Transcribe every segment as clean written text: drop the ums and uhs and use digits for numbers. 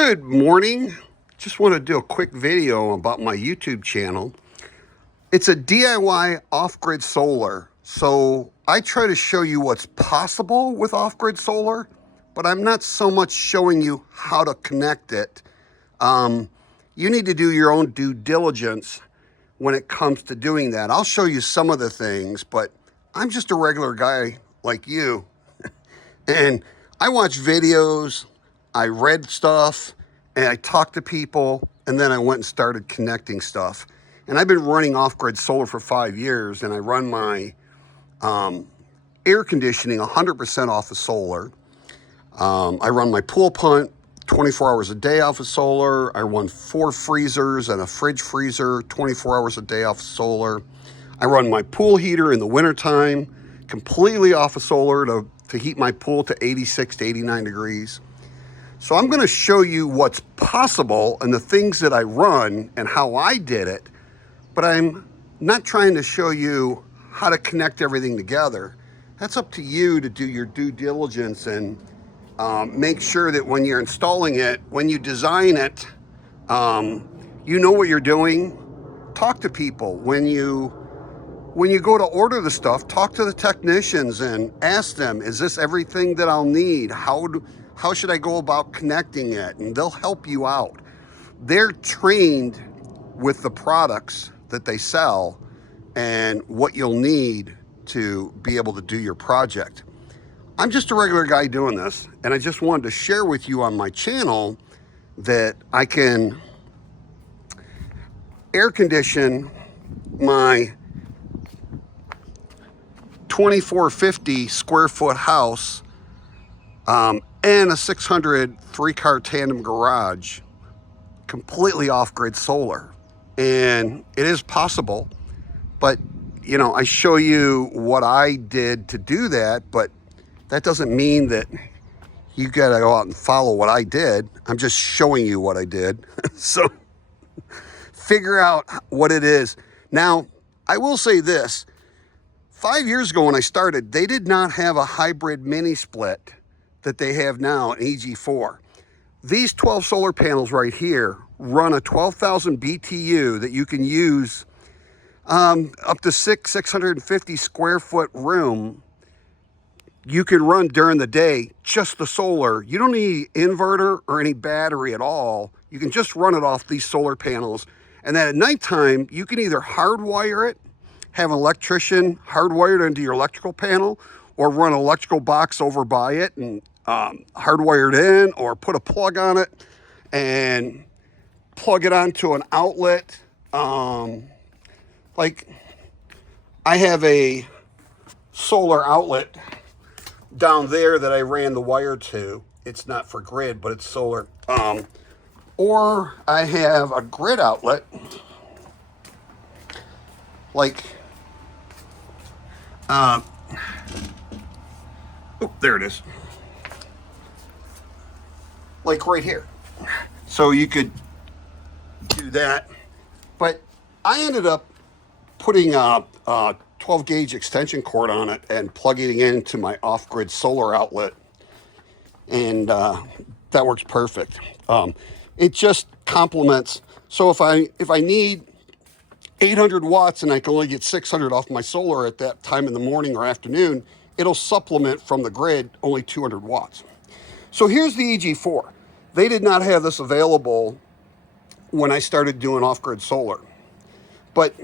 Good morning. Just want to do a quick video about my YouTube channel. It's a DIY off-grid solar. So I try to show you what's possible with off-grid solar, but I'm not so much showing you how to connect it. You need to do your own due diligence when it comes to doing that. I'll show you some of the things, but I'm just a regular guy like you. And I watch videos, I read stuff, and I talked to people, and then I went and started connecting stuff. And I've been running off-grid solar for 5 years, and I run my air conditioning 100% off of solar. I run my pool pump 24 hours a day off of solar. I run 4 freezers and a fridge freezer 24 hours a day off of solar. I run my pool heater in the wintertime completely off of solar to heat my pool to 86 to 89 degrees. So I'm going to show you what's possible and the things that I run and how I did it, but I'm not trying to show you how to connect everything together. That's up to you to do your due diligence and make sure that when you're installing it, when you design it, you know what you're doing. Talk to people. When you go to order the stuff, talk to the technicians and ask them, is this everything that I'll need? How should I go about connecting it? And they'll help you out. They're trained with the products that they sell and what you'll need to be able to do your project. I'm just a regular guy doing this, and I just wanted to share with you on my channel that I can air condition my 2450 square foot house and a 600 3-car tandem garage completely off-grid solar. And it is possible, but you know, I show you what I did to do that, but that doesn't mean that you gotta go out and follow what I did. I'm just showing you what I did. So figure out what it is. Now, I will say this. 5 years ago when I started, they did not have a hybrid mini split that they have now, an EG4. These 12 solar panels right here run a 12,000 BTU that you can use up to 650 square foot room. You can run during the day, just the solar. You don't need inverter or any battery at all. You can just run it off these solar panels. And then at nighttime, you can either hardwire it, have an electrician hardwired into your electrical panel, or run an electrical box over by it and hardwire it in, or put a plug on it and plug it onto an outlet. Like I have a solar outlet down there that I ran the wire to. It's not for grid, but it's solar. Or I have a grid outlet, like, oh, there it is. Like right here. So you could do that. But I ended up putting a 12 gauge extension cord on it and plugging it into my off-grid solar outlet. And that works perfect. It just complements. So if I need 800 watts and I can only get 600 off my solar at that time in the morning or afternoon, it'll supplement from the grid only 200 watts. So here's the EG4. They did not have this available when I started doing off-grid solar. But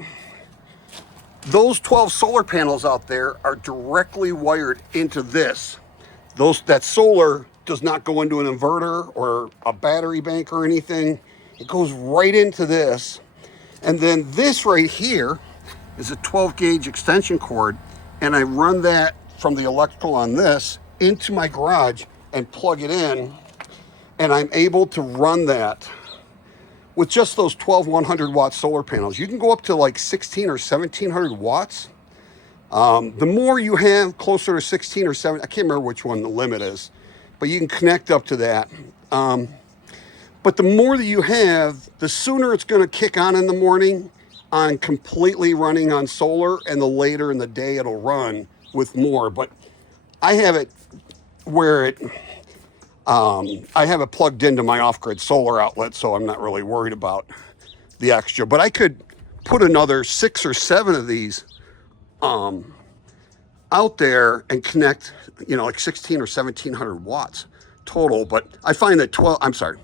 those 12 solar panels out there are directly wired into this. That solar does not go into an inverter or a battery bank or anything. It goes right into this. And then this right here is a 12 gauge extension cord, and I run that from the electrical on this into my garage and plug it in, and I'm able to run that with just those 12 100 watt solar panels. You can go up to like 16 or 1700 watts. The more you have, closer to 16 or 17, I can't remember which one the limit is, but you can connect up to that. But the more that you have, the sooner it's going to kick on in the morning on completely running on solar, and the later in the day it'll run with more. But I have it where I have it plugged into my off-grid solar outlet, so I'm not really worried about the extra. But I could put another 6 or 7 of these out there and connect, you know, like 16 or 1700 watts total. But I find that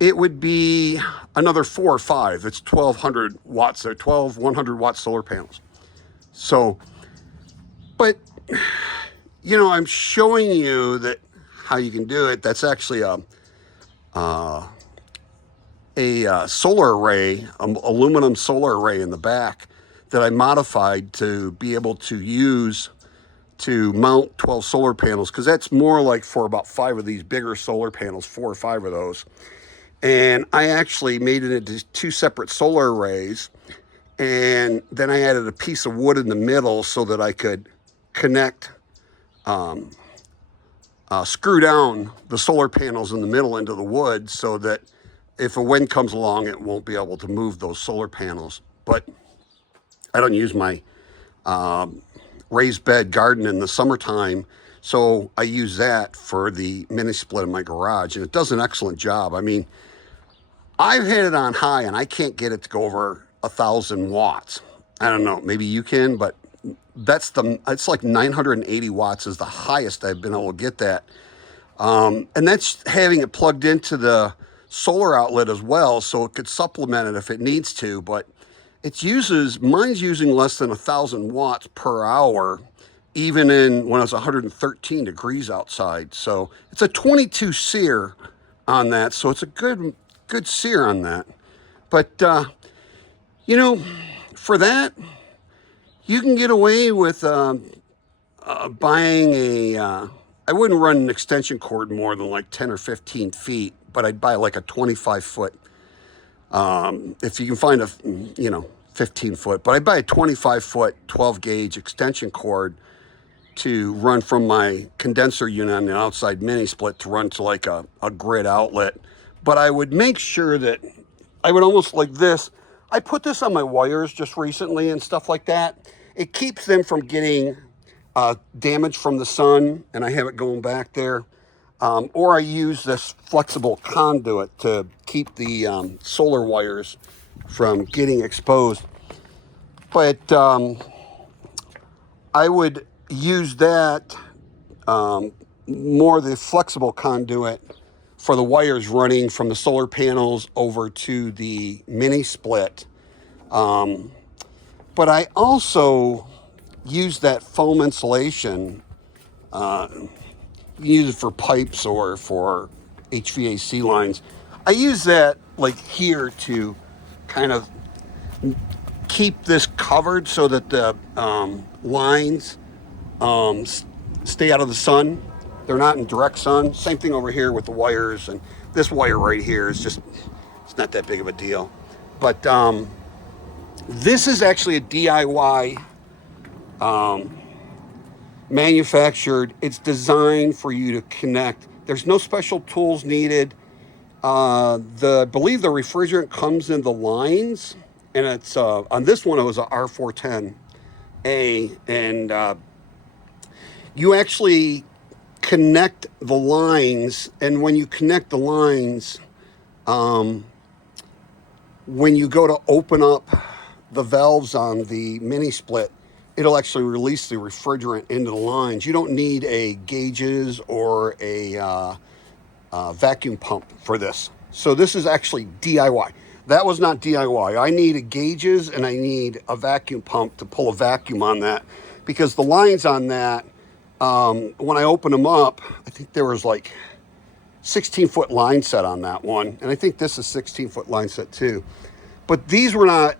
it would be another 4 or 5. It's 1200 watts or 12 100-watt solar panels. So, but, you know, I'm showing you that how you can do it. That's actually a solar array, aluminum solar array in the back that I modified to be able to use to mount 12 solar panels, because that's more like for about 5 of these bigger solar panels, 4 or 5 of those. And I actually made it into 2 separate solar arrays, and then I added a piece of wood in the middle so that I could connect, screw down the solar panels in the middle into the wood, so that if a wind comes along, it won't be able to move those solar panels. But I don't use my raised bed garden in the summertime, so I use that for the mini split in my garage, and it does an excellent job. I mean, I've had it on high and I can't get it to go over 1,000 watts. I don't know, maybe you can, but it's like 980 watts is the highest I've been able to get that. And that's having it plugged into the solar outlet as well, so it could supplement it if it needs to. But mine's using less than 1,000 watts per hour, even when it's 113 degrees outside. So it's a 22 SEER on that, so it's a good SEER on that. But you know, for that, you can get away with buying I wouldn't run an extension cord more than like 10 or 15 feet, but I'd buy like a 25 foot. If you can find 15 foot, but I'd buy a 25 foot 12 gauge extension cord to run from my condenser unit on the outside mini split to run to like a grid outlet. But I would make sure that I would almost like this. I put this on my wires just recently and stuff like that. It keeps them from getting damage from the sun, and I have it going back there. Or I use this flexible conduit to keep the solar wires from getting exposed. But I would use that, more the flexible conduit for the wires running from the solar panels over to the mini split. But I also use that foam insulation. You can use it for pipes or for HVAC lines. I use that like here to kind of keep this covered so that the lines stay out of the sun. They're not in direct sun. Same thing over here with the wires, and this wire right here is it's not that big of a deal. But this is actually a DIY manufactured. It's designed for you to connect. There's no special tools needed. I believe the refrigerant comes in the lines, and it's on this one it was a R410A, and you actually connect the lines. And when you connect the lines, when you go to open up the valves on the mini split, it'll actually release the refrigerant into the lines. You don't need a gauges or a vacuum pump for this. So this is actually DIY. That was not DIY. I needed gauges and I need a vacuum pump to pull a vacuum on that, because the lines on that, when I opened them up, I think there was like 16-foot line set on that one. And I think this is 16-foot line set too. But these were not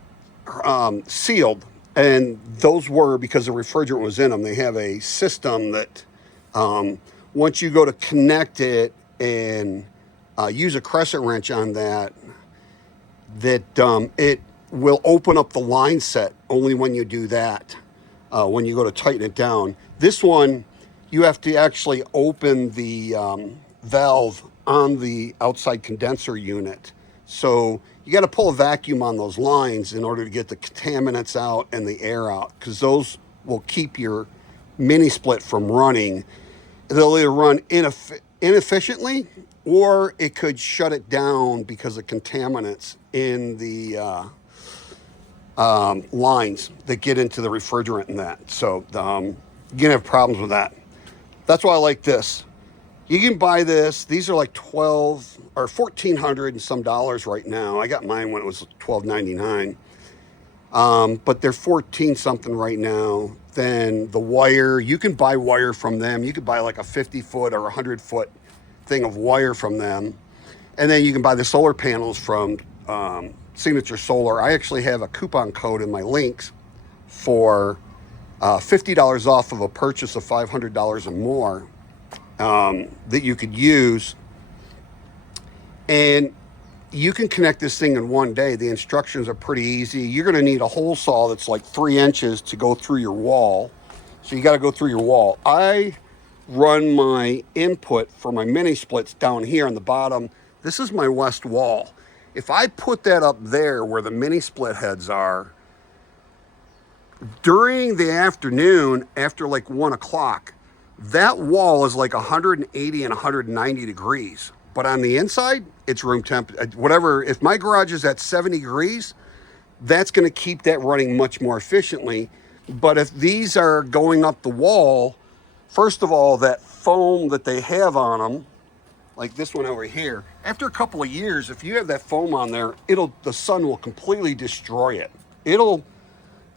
sealed. And those were because the refrigerant was in them. They have a system that once you go to connect it and use a crescent wrench on that, it will open up the line set only when you do that, when you go to tighten it down. This one, you have to actually open the valve on the outside condenser unit. So you got to pull a vacuum on those lines in order to get the contaminants out and the air out, because those will keep your mini split from running. They'll either run inefficiently, or it could shut it down because of contaminants in the lines that get into the refrigerant and that. So you're gonna have problems with that. That's why I like this. You can buy this. These are like 12 or 1,400 and some dollars right now. I got mine when it was $12.99. But they're 14 something right now. Then the wire, you can buy wire from them. You could buy like a 50-foot or 100-foot thing of wire from them. And then you can buy the solar panels from Signature Solar. I actually have a coupon code in my links for $50 off of a purchase of $500 or more that you could use. And you can connect this thing in one day. The instructions are pretty easy. You're going to need a hole saw that's like 3 inches to go through your wall. So you got to go through your wall. I run my input for my mini splits down here on the bottom. This is my west wall. If I put that up there where the mini split heads are, during the afternoon, after like 1 o'clock, that wall is like 180 and 190 degrees. But on the inside, it's room temp, whatever. If my garage is at 70 degrees, that's going to keep that running much more efficiently. But if these are going up the wall, first of all, that foam that they have on them, like this one over here, after a couple of years, if you have that foam on there, the sun will completely destroy it. It'll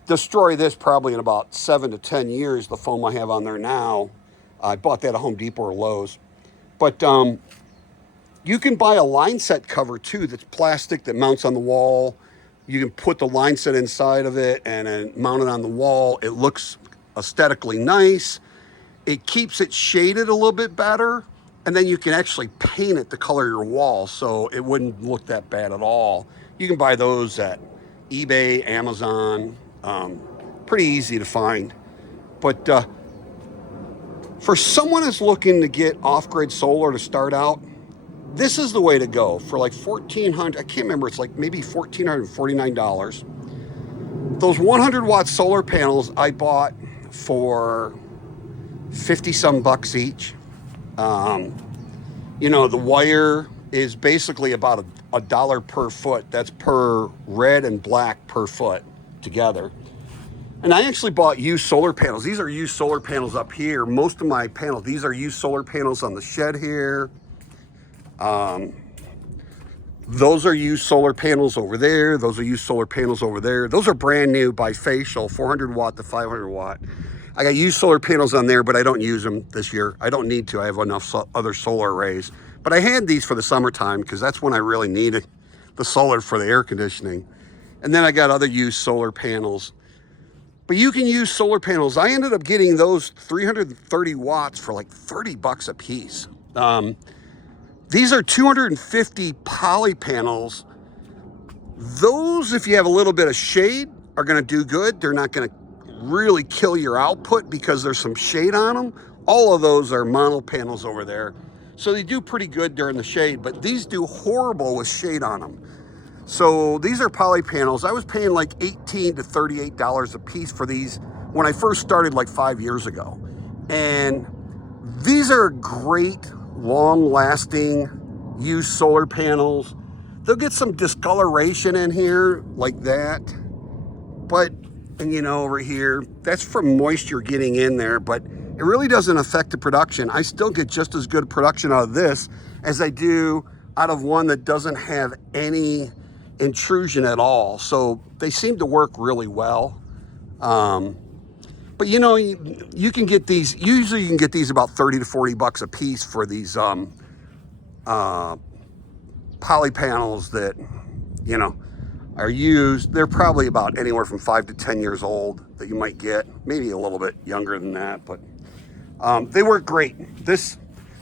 destroy this probably in about 7 to 10 years, the foam I have on there now. I bought that at Home Depot or Lowe's. But you can buy a line set cover too that's plastic that mounts on the wall. You can put the line set inside of it and then mount it on the wall. It looks aesthetically nice. It keeps it shaded a little bit better. And then you can actually paint it the color of your wall so it wouldn't look that bad at all. You can buy those at eBay, Amazon. Pretty easy to find. But for someone that's looking to get off-grid solar to start out, this is the way to go. For like $1,400, I can't remember, it's like maybe $1,449. Those 100-watt solar panels I bought for 50 some bucks each. You know, the wire is basically about a dollar per foot. That's per red and black per foot together. And I actually bought used solar panels. These are used solar panels up here. Most of my panels, these are used solar panels on the shed here. Those are used solar panels over there. Those are used solar panels over there. Those are brand new bifacial, 400 watt to 500 watt. I got used solar panels on there, but I don't use them this year. I don't need to. I have enough other solar arrays. But I had these for the summertime because that's when I really needed the solar for the air conditioning. And then I got other used solar panels. But you can use solar panels. I ended up getting those 330 watts for like 30 bucks a piece. These are 250 poly panels. Those, if you have a little bit of shade, are going to do good. They're not going to really kill your output because there's some shade on them. All of those are mono panels over there. So they do pretty good during the shade, but these do horrible with shade on them. So these are poly panels. I was paying like $18 to $38 a piece for these when I first started like 5 years ago. And these are great, long-lasting used solar panels. They'll get some discoloration in here like that. But, and you know, over here, that's from moisture getting in there, but it really doesn't affect the production. I still get just as good production out of this as I do out of one that doesn't have any intrusion at all. So they seem to work really well. But you know, you can get these, usually you can get these about 30 to 40 bucks a piece for these poly panels that, you know, are used. They're probably about anywhere from 5 to 10 years old that you might get, maybe a little bit younger than that, but they work great. This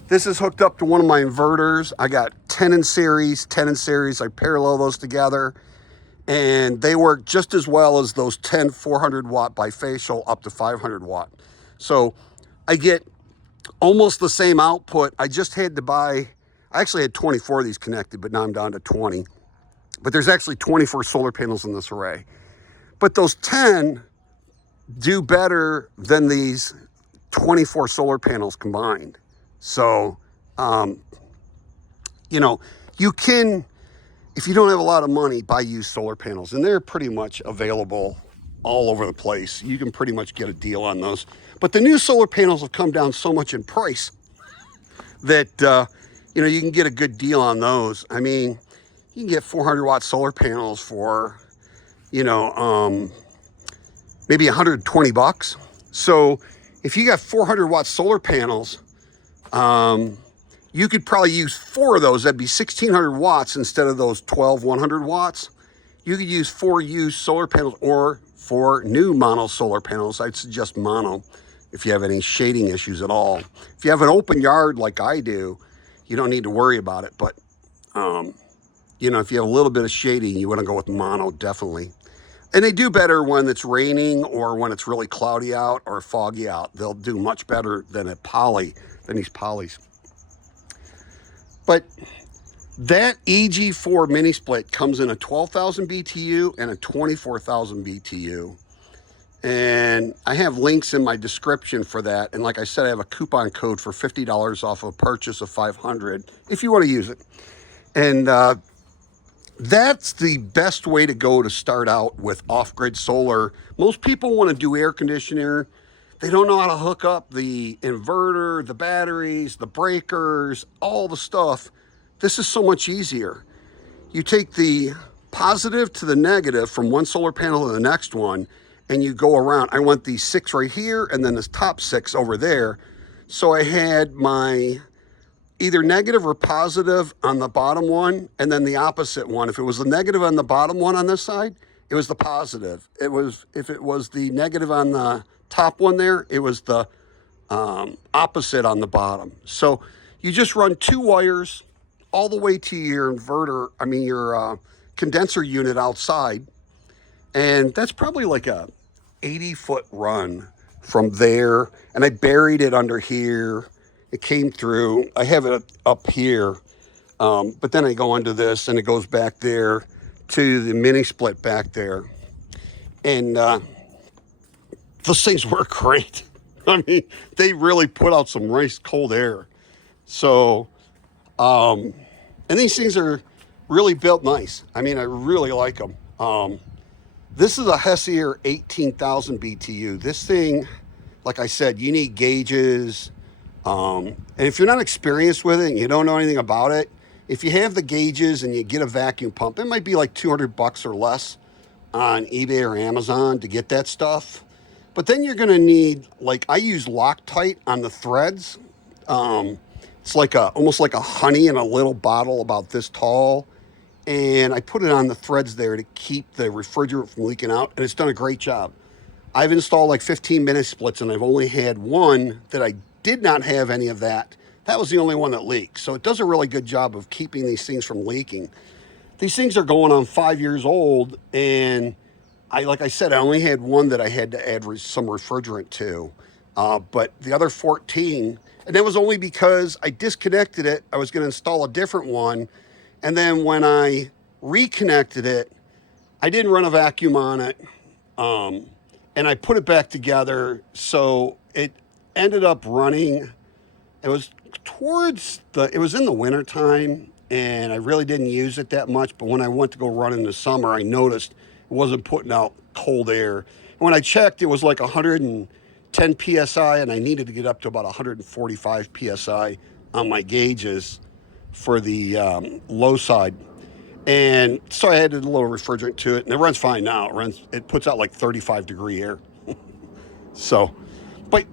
is hooked up to one of my inverters. I got 10 in series. I parallel those together, and they work just as well as those 10 400 watt bifacial up to 500 watt. So I get almost the same output. I just had to buy, I actually had 24 of these connected, but now I'm down to 20. But there's actually 24 solar panels in this array. But those 10 do better than these 24 solar panels combined. So, you know, you can, if you don't have a lot of money, buy used solar panels, and they're pretty much available all over the place. You can pretty much get a deal on those. But the new solar panels have come down so much in price that, you know, you can get a good deal on those. I mean, you can get 400 watt solar panels for, you know, maybe 120 bucks. So if you got 400 watt solar panels, you could probably use 4 of those. That'd be 1,600 watts instead of those 1,100 watts. You could use 4 used solar panels or 4 new mono solar panels. I'd suggest mono if you have any shading issues at all. If you have an open yard like I do, you don't need to worry about it. But, you know, if you have a little bit of shading, you want to go with mono, definitely. And they do better when it's raining or when it's really cloudy out or foggy out. They'll do much better than these polys. But that EG4 mini split comes in a 12,000 BTU and a 24,000 BTU. And I have links in my description for that. And like I said, I have a coupon code for $50 off a purchase of 500 if you want to use it. And that's the best way to go to start out with off-grid solar. Most people want to do air conditioner. They don't know how to hook up the inverter, the batteries, the breakers, all the stuff. This is so much easier. You take the positive to the negative from one solar panel to the next one, and you go around. I want these 6 right here, and then this top 6 over there. So I had my either negative or positive on the bottom one, and then the opposite one. If it was the negative on the bottom one on this side, it was the positive. If it was the negative on the top one there, it was the opposite on the bottom. So you just run 2 wires all the way to your inverter, your condenser unit outside. And that's probably like a 80-foot run from there. And I buried it under here. It came through. I have it up here. But then I go under this and it goes back there to the mini split back there. And those things work great. I mean, they really put out some nice cold air. So, and these things are really built nice. I mean, I really like them. This is a Hessier 18,000 BTU. This thing, like I said, you need gauges. And if you're not experienced with it and you don't know anything about it, if you have the gauges and you get a vacuum pump, it might be like 200 bucks or less on eBay or Amazon to get that stuff. But then you're going to need, like, I use Loctite on the threads. It's like almost like a honey in a little bottle about this tall. And I put it on the threads there to keep the refrigerant from leaking out. And it's done a great job. I've installed like 15 mini splits and I've only had one that I did not have any of that. That was the only one that leaked. So it does a really good job of keeping these things from leaking. These things are going on 5 years old, and like I said, I only had one that I had to add some refrigerant to. But the other 14, and that was only because I disconnected it. I was going to install a different one. And then when I reconnected it, I didn't run a vacuum on it. And I put it back together. So it ended up running. It was it was in the winter time, and I really didn't use it that much. But when I went to go run in the summer, I noticed it wasn't putting out cold air. And when I checked, it was like 110 PSI, and I needed to get up to about 145 PSI on my gauges for the low side. And so I added a little refrigerant to it, and it runs fine now. It puts out like 35 degree air. So, but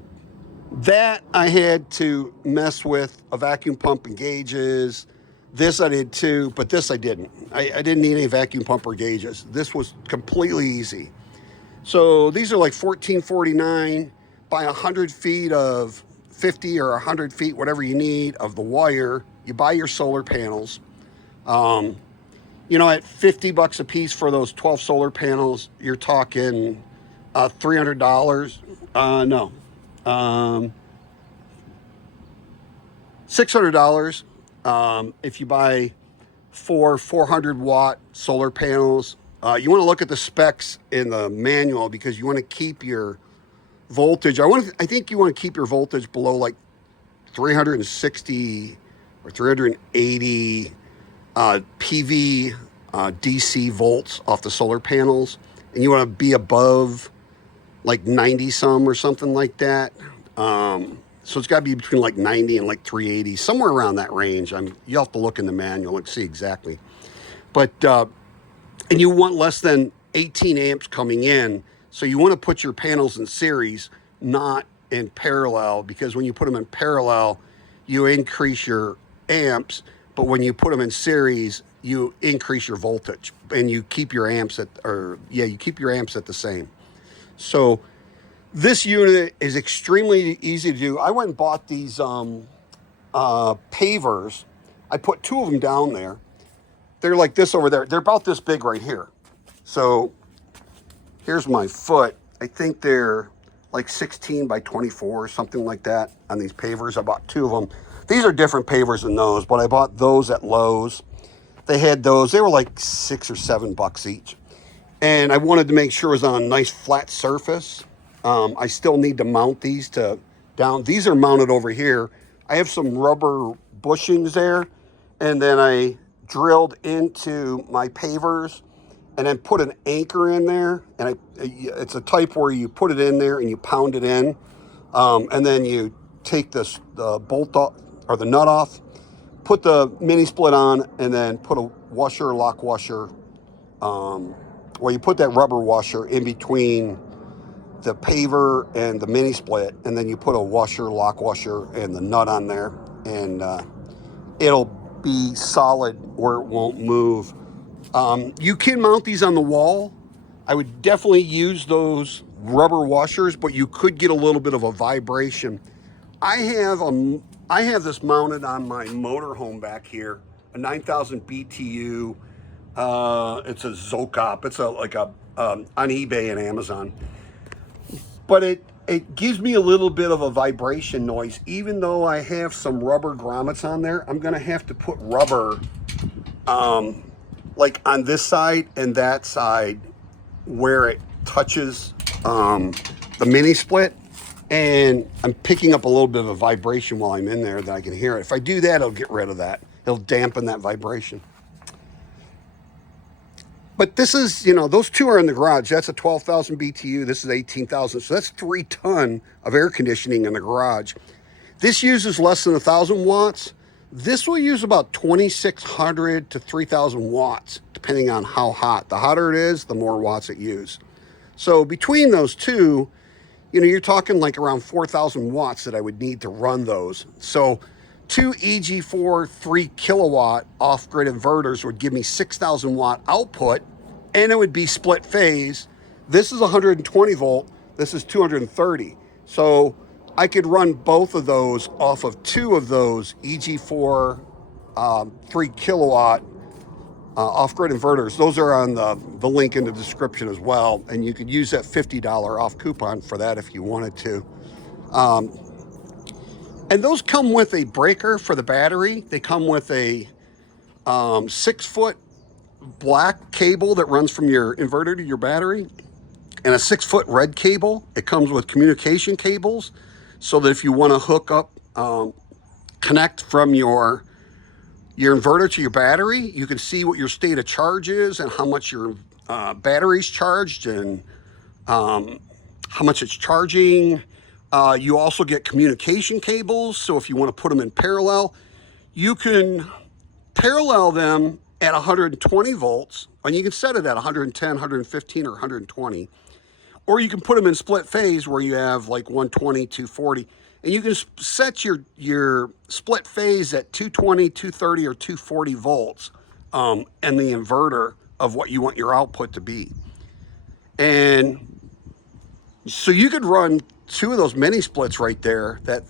that I had to mess with a vacuum pump and gauges. This I did too, but this I didn't. I didn't need any vacuum pump or gauges. This was completely easy. So these are like $14.49 by 100 feet of 50 or 100 feet, whatever you need of the wire. You buy your solar panels. At 50 bucks a piece for those 12 solar panels, you're talking $300. No. $600 if you buy 400 watt solar panels. You want to look at the specs in the manual because you want to keep your voltage. I think you want to keep your voltage below like 360 or 380 PV DC volts off the solar panels, and you want to be above like 90 some or something like that. So it's got to be between like 90 and like 380, somewhere around that range. You have to look in the manual and see exactly. But and you want less than 18 amps coming in. So you want to put your panels in series, not in parallel, because when you put them in parallel, you increase your amps, but when you put them in series, you increase your voltage, and you keep your amps at, you keep your amps at the same. So this unit is extremely easy to do. I went and bought these pavers. I put 2 of them down there. They're like this over there. They're about this big right here. So here's my foot. I think they're like 16 by 24 or something like that on these pavers. I bought 2 of them. These are different pavers than those, but I bought those at Lowe's. They had those. They were like $6 or $7 each. And I wanted to make sure it was on a nice flat surface. I still need to mount these down. These are mounted over here. I have some rubber bushings there, and then I drilled into my pavers and then put an anchor in there. And it's a type where you put it in there and you pound it in, and then you take the bolt off or the nut off, put the mini split on, and then put a washer, lock washer. Well, you put that rubber washer in between the paver and the mini split, and then you put a washer, lock washer, and the nut on there, and it'll be solid where it won't move. You can mount these on the wall. I would definitely use those rubber washers, but you could get a little bit of a vibration. I have this mounted on my motorhome back here, a 9,000 BTU. It's a Zocop. It's on eBay and Amazon. But it gives me a little bit of a vibration noise. Even though I have some rubber grommets on there, I'm gonna have to put rubber like on this side and that side where it touches the mini split. And I'm picking up a little bit of a vibration while I'm in there that I can hear it. If I do that, it'll get rid of that. It'll dampen that vibration. But this is, those 2 are in the garage. That's a 12,000 BTU. This is 18,000. So that's 3 ton of air conditioning in the garage. This uses less than 1,000 watts. This will use about 2,600 to 3,000 watts, depending on how hot. The hotter it is, the more watts it uses. So between those 2, you're talking like around 4,000 watts that I would need to run those. So 2 EG4 3 kilowatt off-grid inverters would give me 6,000 watt output, and it would be split phase. This is 120 volt. This is 230. So I could run both of those off of 2 of those EG4 3 kilowatt off-grid inverters. Those are on the link in the description as well, and you could use that $50 off coupon for that if you wanted to. And those come with a breaker for the battery. They come with a 6-foot black cable that runs from your inverter to your battery, and a 6-foot red cable. It comes with communication cables, so that if you want to hook up, connect from your inverter to your battery, you can see what your state of charge is and how much your battery's charged and how much it's charging. You also get communication cables, so if you want to put them in parallel, you can parallel them at 120 volts, and you can set it at 110, 115, or 120. Or you can put them in split phase where you have like 120, 240, and you can set your split phase at 220, 230, or 240 volts and the inverter of what you want your output to be. And so you could run 2 of those mini splits right there, that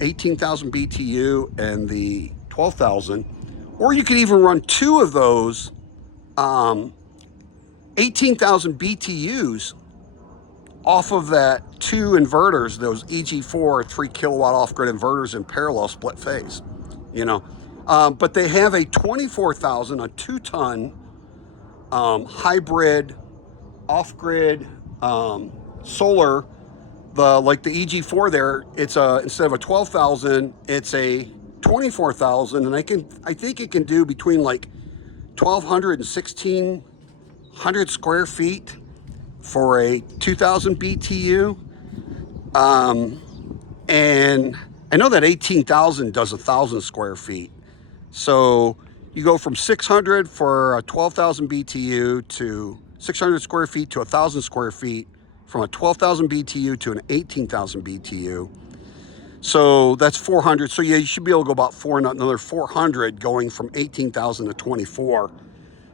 18,000 BTU and the 12,000, or you could even run 2 of those 18,000 BTUs off of that 2 inverters, those EG4 3 kilowatt off-grid inverters in parallel split phase, but they have a 24,000, a 2-ton hybrid off-grid solar like the EG4 there, it's instead of a 12,000, it's a 24,000, and I think it can do between like 1,200 and 1,600 square feet for a 2,000 BTU. And I know that 18,000 does 1,000 square feet. So you go from 600 for a 12,000 BTU to 600 square feet to 1,000 square feet, from a 12,000 BTU to an 18,000 BTU. So that's 400. So yeah, you should be able to go about another 400 going from 18,000 to 24.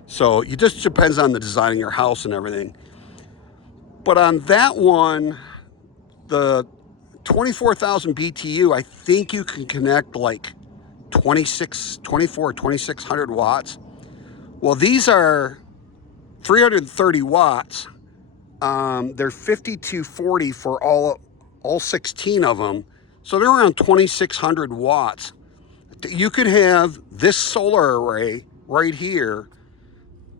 So it just depends on the design of your house and everything. But on that one, the 24,000 BTU, I think you can connect like 2,600 watts. Well, these are 330 watts. They're 5240 for all 16 of them. So they're around 2,600 watts. You could have this solar array right here,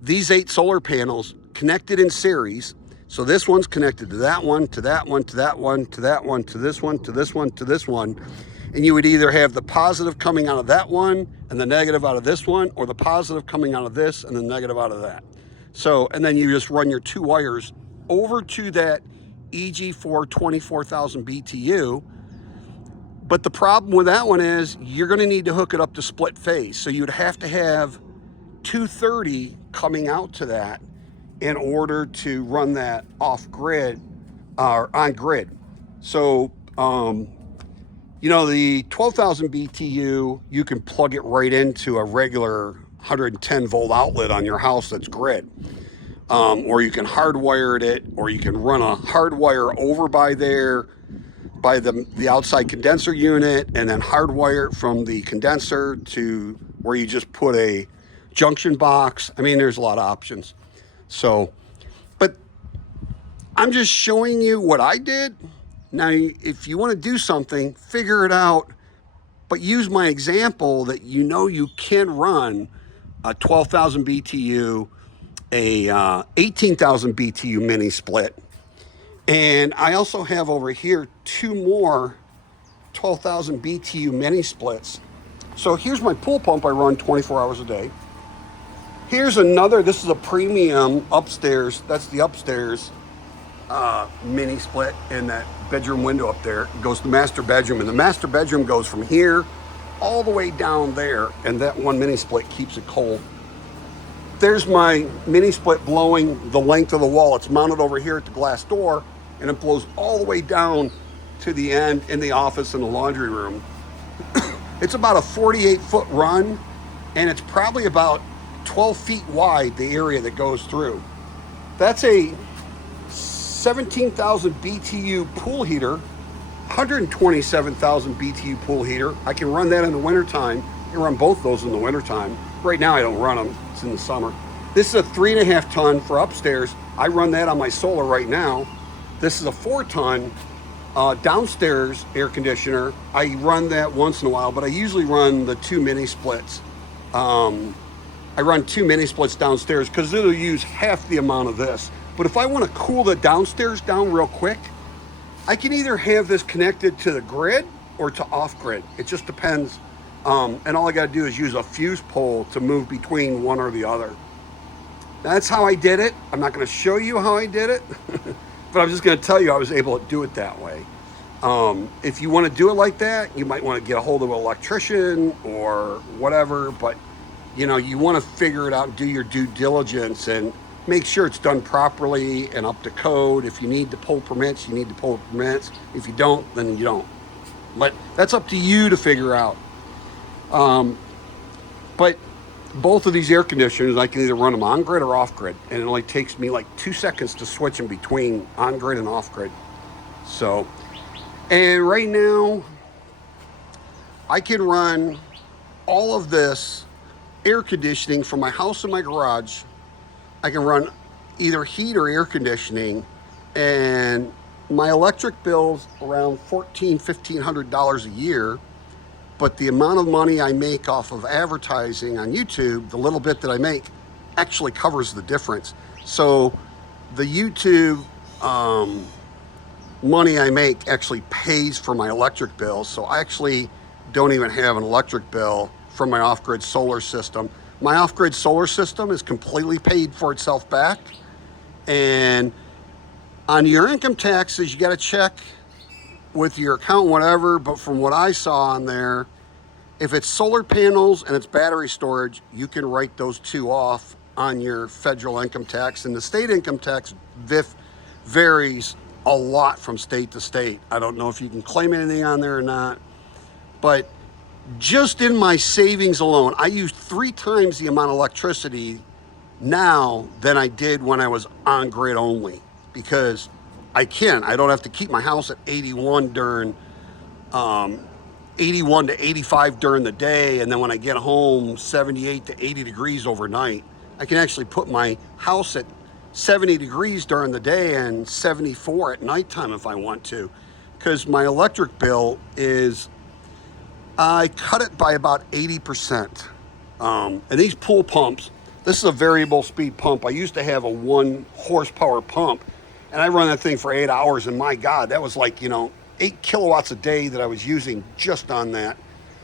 these 8 solar panels connected in series. So this one's connected to that one, to that one, to that one, to that one, to this one, to this one, to this one. And you would either have the positive coming out of that one and the negative out of this one, or the positive coming out of this and the negative out of that. So, and then you just run your 2 wires over to that EG4 24,000 BTU. But the problem with that one is you're going to need to hook it up to split phase. So you'd have to have 230 coming out to that in order to run that off grid or on grid. So, you know, the 12,000 BTU, you can plug it right into a regular 110 volt outlet on your house that's grid. Or you can hardwire it, or you can run a hardwire over by there, by the outside condenser unit, and then hardwire it from the condenser to where you just put a junction box. I mean, there's a lot of options. So, but I'm just showing you what I did. Now, if you want to do something, figure it out, but use my example that you know you can run a 12,000 BTU, a 18,000 BTU mini split. And I also have over here 2 more 12,000 BTU mini splits. So here's my pool pump I run 24 hours a day. Here's another, this is a premium upstairs. That's the upstairs mini split in that bedroom window up there. It goes to the master bedroom, and the master bedroom goes from here all the way down there, and that one mini split keeps it cold. There's my mini split blowing the length of the wall. It's mounted over here at the glass door, and it blows all the way down to the end in the office and the laundry room. It's about a 48-foot run, and it's probably about 12 feet wide, the area that goes through. That's a 17,000 BTU pool heater, 127,000 BTU pool heater. I can run that in the wintertime. I can run both those in the wintertime. Right now I don't run them, it's in the summer. This is a 3.5 ton for upstairs. I run that on my solar right now. This is a 4 ton downstairs air conditioner. I run that once in a while, but I usually run the 2 mini splits. I run 2 mini splits downstairs because it'll use half the amount of this. But if I want to cool the downstairs down real quick, I can either have this connected to the grid or to off grid. It just depends. And all I got to do is use a fuse pole to move between one or the other. That's how I did it. I'm not going to show you how I did it, but I'm just going to tell you I was able to do it that way. If you want to do it like that, you might want to get a hold of an electrician or whatever, but you know, you want to figure it out, do your due diligence, and make sure it's done properly and up to code. If you need to pull permits, you need to pull permits. If you don't, then you don't. But that's up to you to figure out. But both of these air conditioners, I can either run them on grid or off grid, and it only takes me like 2 seconds to switch them between on grid and off grid. So, and right now, I can run all of this air conditioning from my house and my garage. I can run either heat or air conditioning, and my electric bill's around $1,500 a year. But the amount of money I make off of advertising on YouTube, the little bit that I make, actually covers the difference. So the YouTube money I make actually pays for my electric bill. So I actually don't even have an electric bill from my off-grid solar system. My off-grid solar system is completely paid for itself back. And on your income taxes, you got to check with your account, whatever. But from what I saw on there, if it's solar panels and it's battery storage, you can write those two off on your federal income tax. And the state income tax varies a lot from state to state. I don't know if you can claim anything on there or not, but just in my savings alone, I use 3 times the amount of electricity now than I did when I was on grid only, because I don't have to keep my house at 81 during 81 to 85 during the day, and then when I get home 78 to 80 degrees overnight. I can actually put my house at 70 degrees during the day and 74 at nighttime if I want to, because my electric bill is, I cut it by about 80%. And these pool pumps, this is a variable speed pump. I used to have a 1 horsepower pump, and I run that thing for 8 hours, and my God, that was like, 8 kilowatts a day that I was using just on that.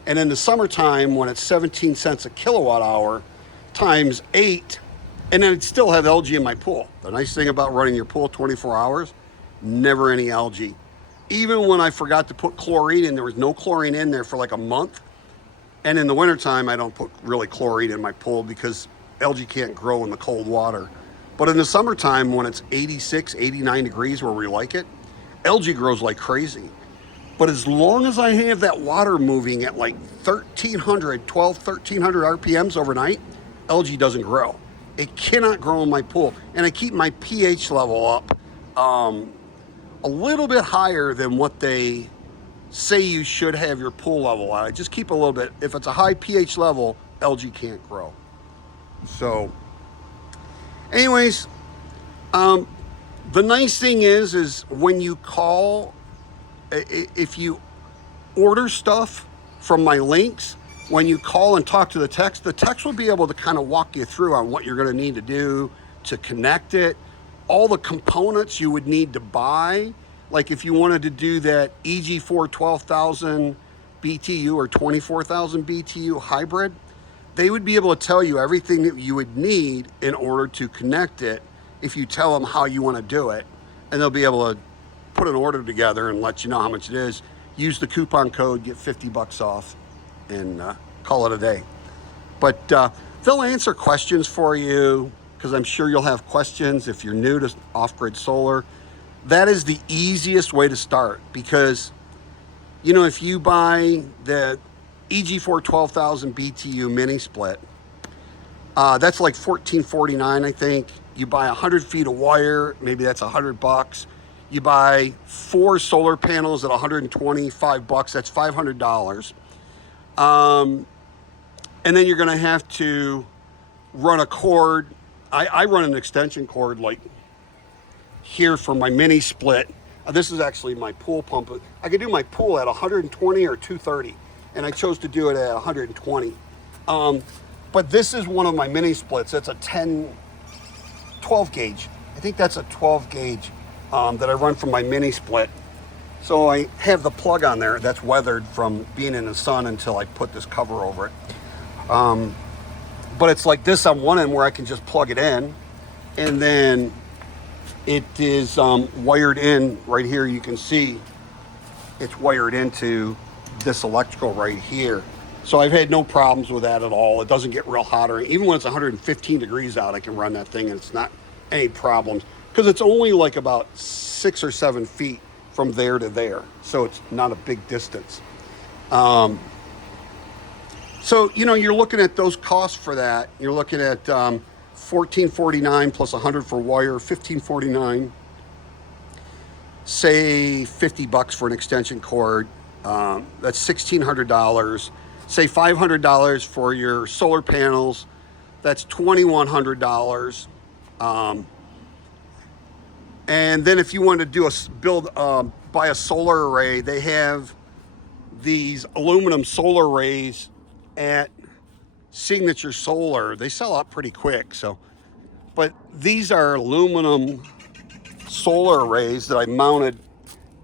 And in the summertime, when it's 17 cents a kilowatt hour times 8, and then I'd still have algae in my pool. The nice thing about running your pool 24 hours, never any algae. Even when I forgot to put chlorine in, there was no chlorine in there for like a month. And in the wintertime, I don't put really chlorine in my pool because algae can't grow in the cold water. But in the summertime, when it's 86, 89 degrees where we like it, algae grows like crazy. But as long as I have that water moving at like 1300 RPMs overnight, algae doesn't grow. It cannot grow in my pool. And I keep my pH level up a little bit higher than what they say you should have your pool level at. I just keep a little bit. If it's a high pH level, algae can't grow. So anyways, the nice thing is when you call, if you order stuff from my links, when you call and talk to the text will be able to kind of walk you through on what you're going to need to do to connect it, all the components you would need to buy. Like if you wanted to do that EG4 12,000 BTU or 24,000 BTU hybrid, they would be able to tell you everything that you would need in order to connect it if you tell them how you want to do it. And they'll be able to put an order together and let you know how much it is. Use the coupon code, get 50 bucks off, and call it a day. But they'll answer questions for you, because I'm sure you'll have questions if you're new to off-grid solar. That is the easiest way to start, because if you buy the EG4 12,000 BTU mini split, that's like $14.49, I think. You buy 100 feet of wire, maybe that's $100. You buy 4 solar panels at 125 bucks, that's $500. And then you're gonna have to run a cord. I run an extension cord like here for my mini split. This is actually my pool pump. I could do my pool at 120 or 230, and I chose to do it at 120. But this is one of my mini splits. It's a 12 gauge. I think that's a 12 gauge that I run from my mini split. So I have the plug on there that's weathered from being in the sun until I put this cover over it. But it's like this on one end where I can just plug it in, and then it is wired in right here. You can see it's wired into this electrical right here. So I've had no problems with that at all. It doesn't get real hot, or even when it's 115 degrees out, I can run that thing and it's not any problems, because it's only like about 6 or 7 feet from there to there. So it's not a big distance. So, you're looking at those costs for that. You're looking at $14.49 plus 100 for wire, $15.49. Say 50 bucks for an extension cord. That's $1,600. Say $500 for your solar panels. That's $2,100. And then if you want to buy a solar array, they have these aluminum solar arrays at Signature Solar. They sell out pretty quick. But these are aluminum solar arrays that I mounted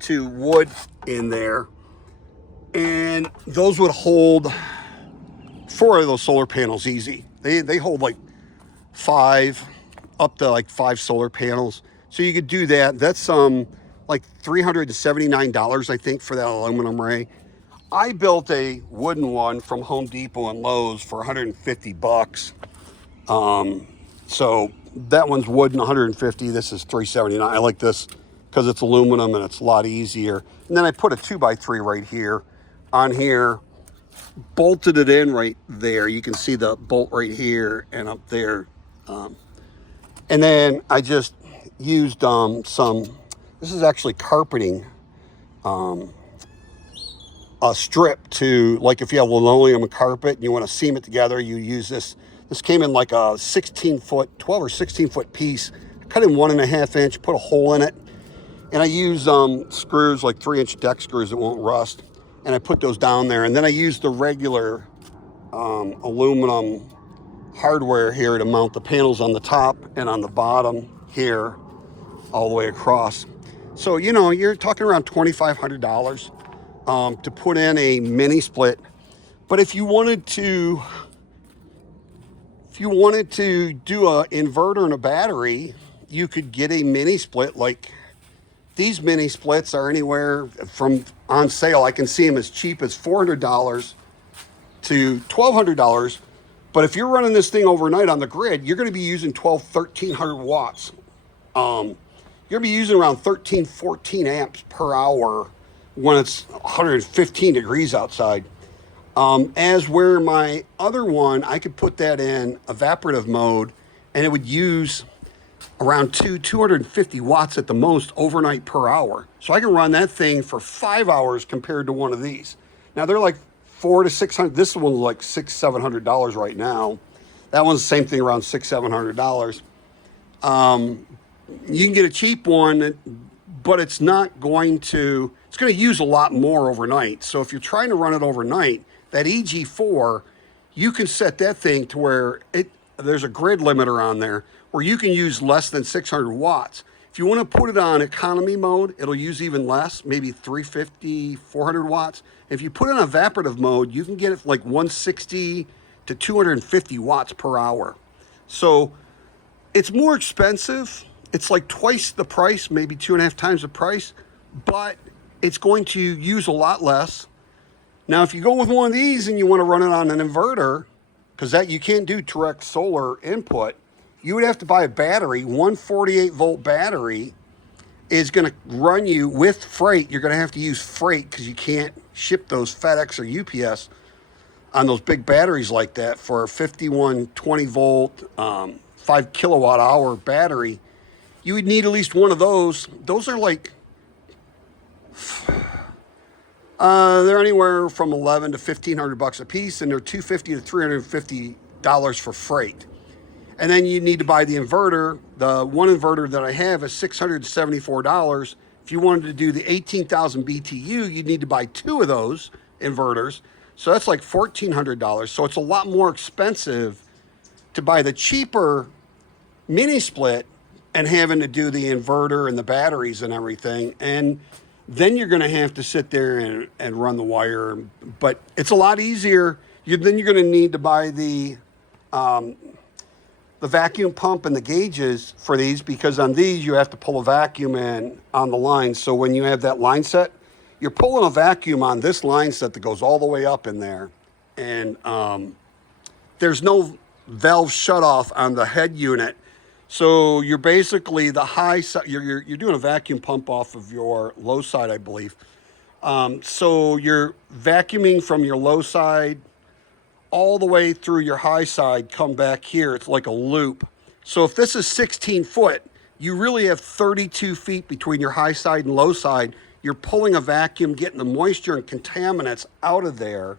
to wood in there, and those would hold 4 of those solar panels easy. They hold like 5, up to like 5 solar panels. So you could do that. That's like $379, I think, for that aluminum array. I built a wooden one from Home Depot and Lowe's for 150 bucks. So that one's wooden, 150. This is 379. I like this because it's aluminum and it's a lot easier. And then I put a 2x3 right here on here, bolted it in right there. You can see the bolt right here and up there. And then I just used this is actually carpeting, a strip to, like if you have linoleum carpet and you want to seam it together, you use this. This came in like a 12 or 16 foot piece. I cut in 1.5 inch, put a hole in it. And I use screws, like 3-inch deck screws that won't rust. And I put those down there. And then I use the regular aluminum hardware here to mount the panels on the top and on the bottom here, all the way across. So, you know, you're talking around $2,500 to put in a mini split. But if you wanted to do a inverter and a battery, you could get a mini split. Like these mini splits are anywhere from on sale. I can see them as cheap as $400 to $1,200. But if you're running this thing overnight on the grid, you're going to be using 1,300 watts. You're going to be using around 13, 14 amps per hour when it's 115 degrees outside. As where my other one, I could put that in evaporative mode and it would use around 250 watts at the most overnight per hour. So I can run that thing for 5 hours compared to one of these. Now they're like $400 to $600. This one's like $600-700 right now. That one's the same thing, around $600-700. You can get a cheap one, but it's going to use a lot more overnight. So if you're trying to run it overnight, that EG4, you can set that thing to where there's a grid limiter on there where you can use less than 600 watts. If you want to put it on economy mode, it'll use even less, maybe 350, 400 watts. If you put it on evaporative mode, you can get it like 160 to 250 watts per hour. So it's more expensive. It's like twice the price, maybe 2.5 times the price, but it's going to use a lot less. Now, if you go with one of these and you want to run it on an inverter, because that you can't do direct solar input, you would have to buy a battery. 148 volt battery is going to run you with freight. You're going to have to use freight because you can't ship those FedEx or UPS on those big batteries like that. For a 5120 volt, 5 kilowatt hour battery, you would need at least one of those. Those are like, they're anywhere from $1,100 to $1,500 a piece, and they're $250 to $350 for freight. And then you need to buy the inverter. The one inverter that I have is $674. If you wanted to do the 18,000 BTU, you'd need to buy 2 of those inverters. So that's like $1,400. So it's a lot more expensive to buy the cheaper mini split and having to do the inverter and the batteries and everything. And then you're going to have to sit there and run the wire. But it's a lot easier. Then you're going to need to buy the vacuum pump and the gauges for these, because on these you have to pull a vacuum in on the line. So when you have that line set, you're pulling a vacuum on this line set that goes all the way up in there. And there's no valve shut off on the head unit. So you're basically the high side, you're doing a vacuum pump off of your low side, I believe. So you're vacuuming from your low side all the way through your high side, come back here. It's like a loop. So if this is 16 foot, you really have 32 feet between your high side and low side. You're pulling a vacuum, getting the moisture and contaminants out of there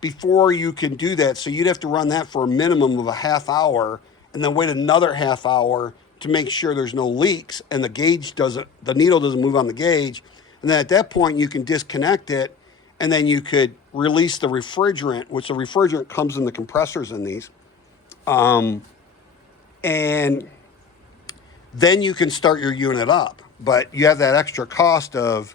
before you can do that. So you'd have to run that for a minimum of a half hour and then wait another half hour to make sure there's no leaks and the needle doesn't move on the gauge. And then at that point you can disconnect it, and then you could release the refrigerant, which the refrigerant comes in the compressors in these. And then you can start your unit up. but you have that extra cost of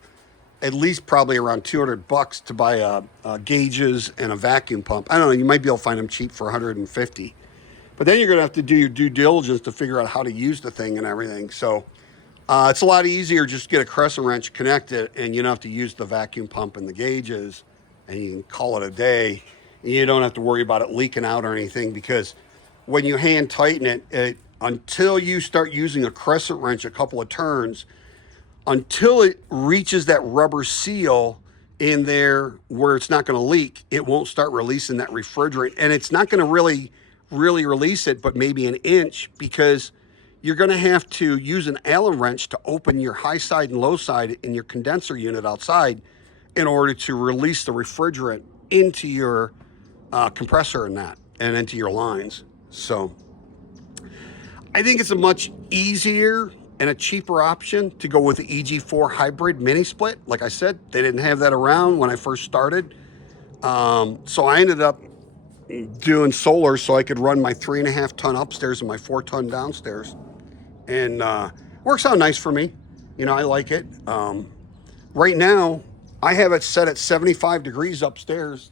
at least probably around $200 to buy gauges and a vacuum pump. I don't know, you might be able to find them cheap for 150. But then you're going to have to do your due diligence to figure out how to use the thing and everything. So it's a lot easier just to get a crescent wrench, connect it, and you don't have to use the vacuum pump and the gauges, and you can call it a day. And you don't have to worry about it leaking out or anything, because when you hand tighten it, until you start using a crescent wrench a couple of turns, until it reaches that rubber seal in there where it's not going to leak, it won't start releasing that refrigerant. And it's not going to really release it, but maybe an inch, because you're going to have to use an Allen wrench to open your high side and low side in your condenser unit outside in order to release the refrigerant into your compressor and into your lines. So I think it's a much easier and a cheaper option to go with the EG4 hybrid mini split. Like I said, they didn't have that around when I first started. So I ended up doing solar so I could run my 3.5 ton upstairs and my 4 ton downstairs. And works out nice for me. You know, I like it. Right now, I have it set at 75 degrees upstairs.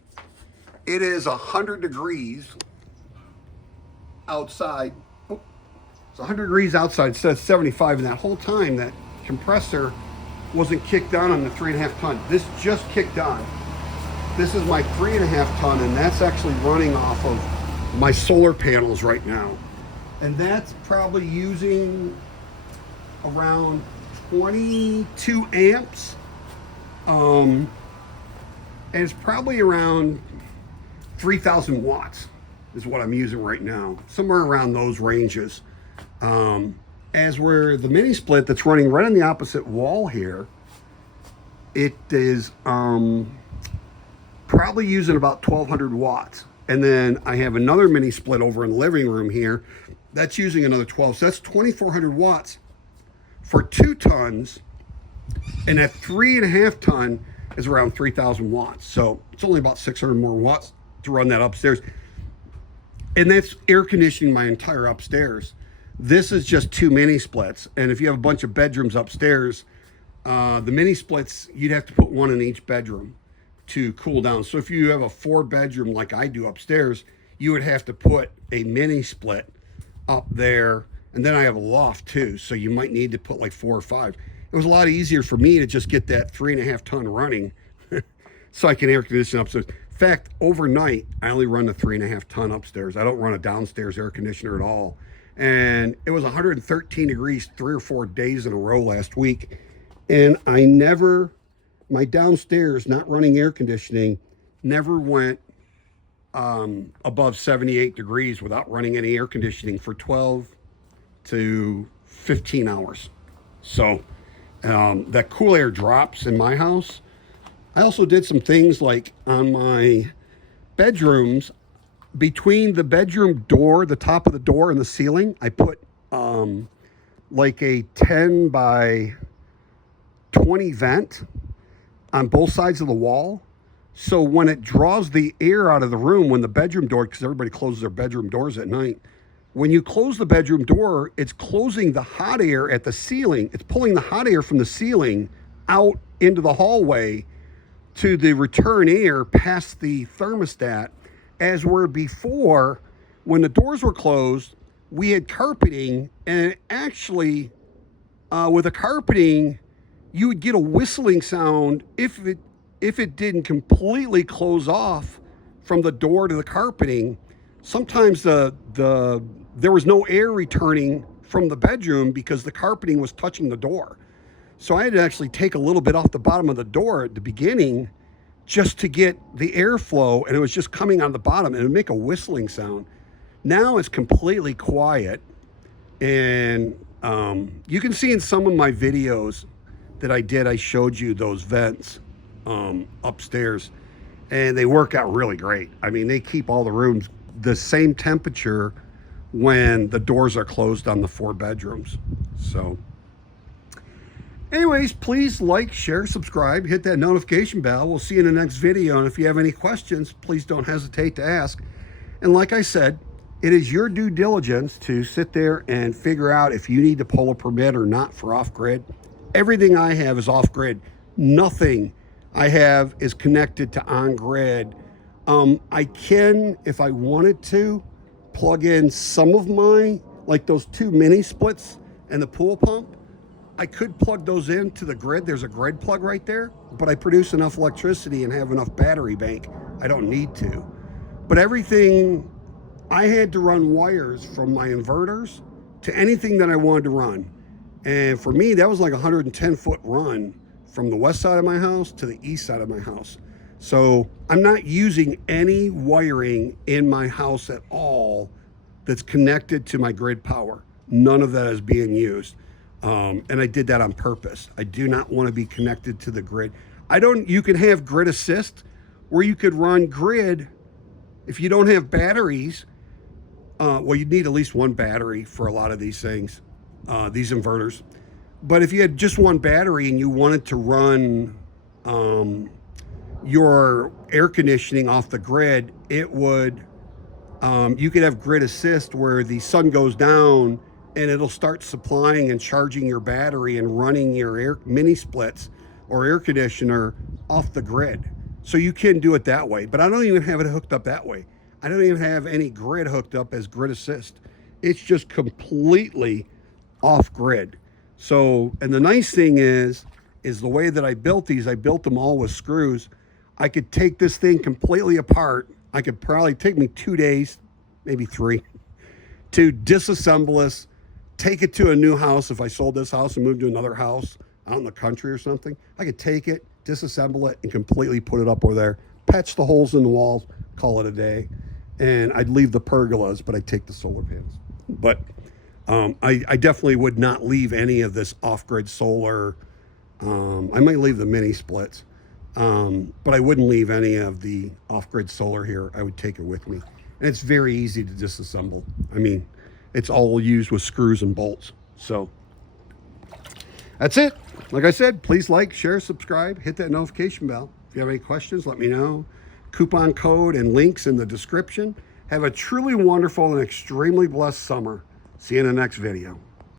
It is 100 degrees outside. It's 100 degrees outside, it says 75, and that whole time that compressor wasn't kicked on the 3.5 ton. This just kicked on. This is my 3.5 ton, and that's actually running off of my solar panels right now. And that's probably using around 22 amps. And it's probably around 3,000 watts is what I'm using right now. Somewhere around those ranges. As where the mini split that's running right on the opposite wall here, it is probably using about 1,200 watts. And then I have another mini split over in the living room here that's using another 12. So that's 2,400 watts for 2 tons. And that 3.5 ton is around 3,000 watts. So it's only about 600 more watts to run that upstairs. And that's air conditioning my entire upstairs. This is just 2 mini splits. And if you have a bunch of bedrooms upstairs, the mini splits, you'd have to put one in each bedroom to cool down. So if you have a 4-bedroom like I do upstairs, you would have to put a mini split up there. And then I have a loft too, so you might need to put like 4 or 5. It was a lot easier for me to just get that 3.5 ton running so I can air condition upstairs. In fact, overnight, I only run the 3.5 ton upstairs. I don't run a downstairs air conditioner at all. And it was 113 degrees 3 or 4 days in a row last week. And I never, my downstairs, not running air conditioning, never went above 78 degrees without running any air conditioning for 12 to 15 hours. So that cool air drops in my house. I also did some things like on my bedrooms, between the bedroom door, the top of the door and the ceiling, I put like a 10 by 20 vent on both sides of the wall. So when it draws the air out of the room, when the bedroom door, because everybody closes their bedroom doors at night, when you close the bedroom door, it's closing the hot air at the ceiling. It's pulling the hot air from the ceiling out into the hallway to the return air past the thermostat. As where before, when the doors were closed, we had carpeting, and actually, with the carpeting, you would get a whistling sound if it didn't completely close off from the door to the carpeting. Sometimes there was no air returning from the bedroom because the carpeting was touching the door. So I had to actually take a little bit off the bottom of the door at the beginning just to get the airflow, and it was just coming on the bottom, and it would make a whistling sound. Now it's completely quiet, and you can see in some of my videos that I showed you those vents upstairs, and they work out really great. I mean, they keep all the rooms the same temperature when the doors are closed on the 4 bedrooms. So anyways, please like, share, subscribe, hit that notification bell. We'll see you in the next video. And if you have any questions, please don't hesitate to ask. And like I said, it is your due diligence to sit there and figure out if you need to pull a permit or not for off-grid. Everything I have is off grid. Nothing I have is connected to on grid. I can, if I wanted to, plug in some of my, like those two mini splits and the pool pump. I could plug those into the grid. There's a grid plug right there, but I produce enough electricity and have enough battery bank. I don't need to. But everything, I had to run wires from my inverters to anything that I wanted to run. And for me, that was like a 110-foot run from the west side of my house to the east side of my house. So I'm not using any wiring in my house at all that's connected to my grid power. None of that is being used. And I did that on purpose. I do not want to be connected to the grid. You can have grid assist where you could run grid if you don't have batteries. Well, you need at least one battery for a lot of these things, these inverters. But if you had just one battery and you wanted to run your air conditioning off the grid, it would, you could have grid assist where the sun goes down and it'll start supplying and charging your battery and running your air mini splits or air conditioner off the grid. So you can do it that way, but I don't even have it hooked up that way. I don't even have any grid hooked up as grid assist. It's just completely off grid. So, and the nice thing is the way that I built these, I built them all with screws. I could take this thing completely apart. I could probably take me 2 days, maybe 3, to disassemble this, take it to a new house. If I sold this house and moved to another house out in the country or something, I could take it, disassemble it, and completely put it up over there, patch the holes in the walls, call it a day. And I'd leave the pergolas, but I'd take the solar panels. But I definitely would not leave any of this off-grid solar. I might leave the mini splits, but I wouldn't leave any of the off-grid solar here. I would take it with me. And it's very easy to disassemble. I mean, it's all used with screws and bolts. So that's it. Like I said, please like, share, subscribe, hit that notification bell. If you have any questions, let me know. Coupon code and links in the description. Have a truly wonderful and extremely blessed summer. See you in the next video.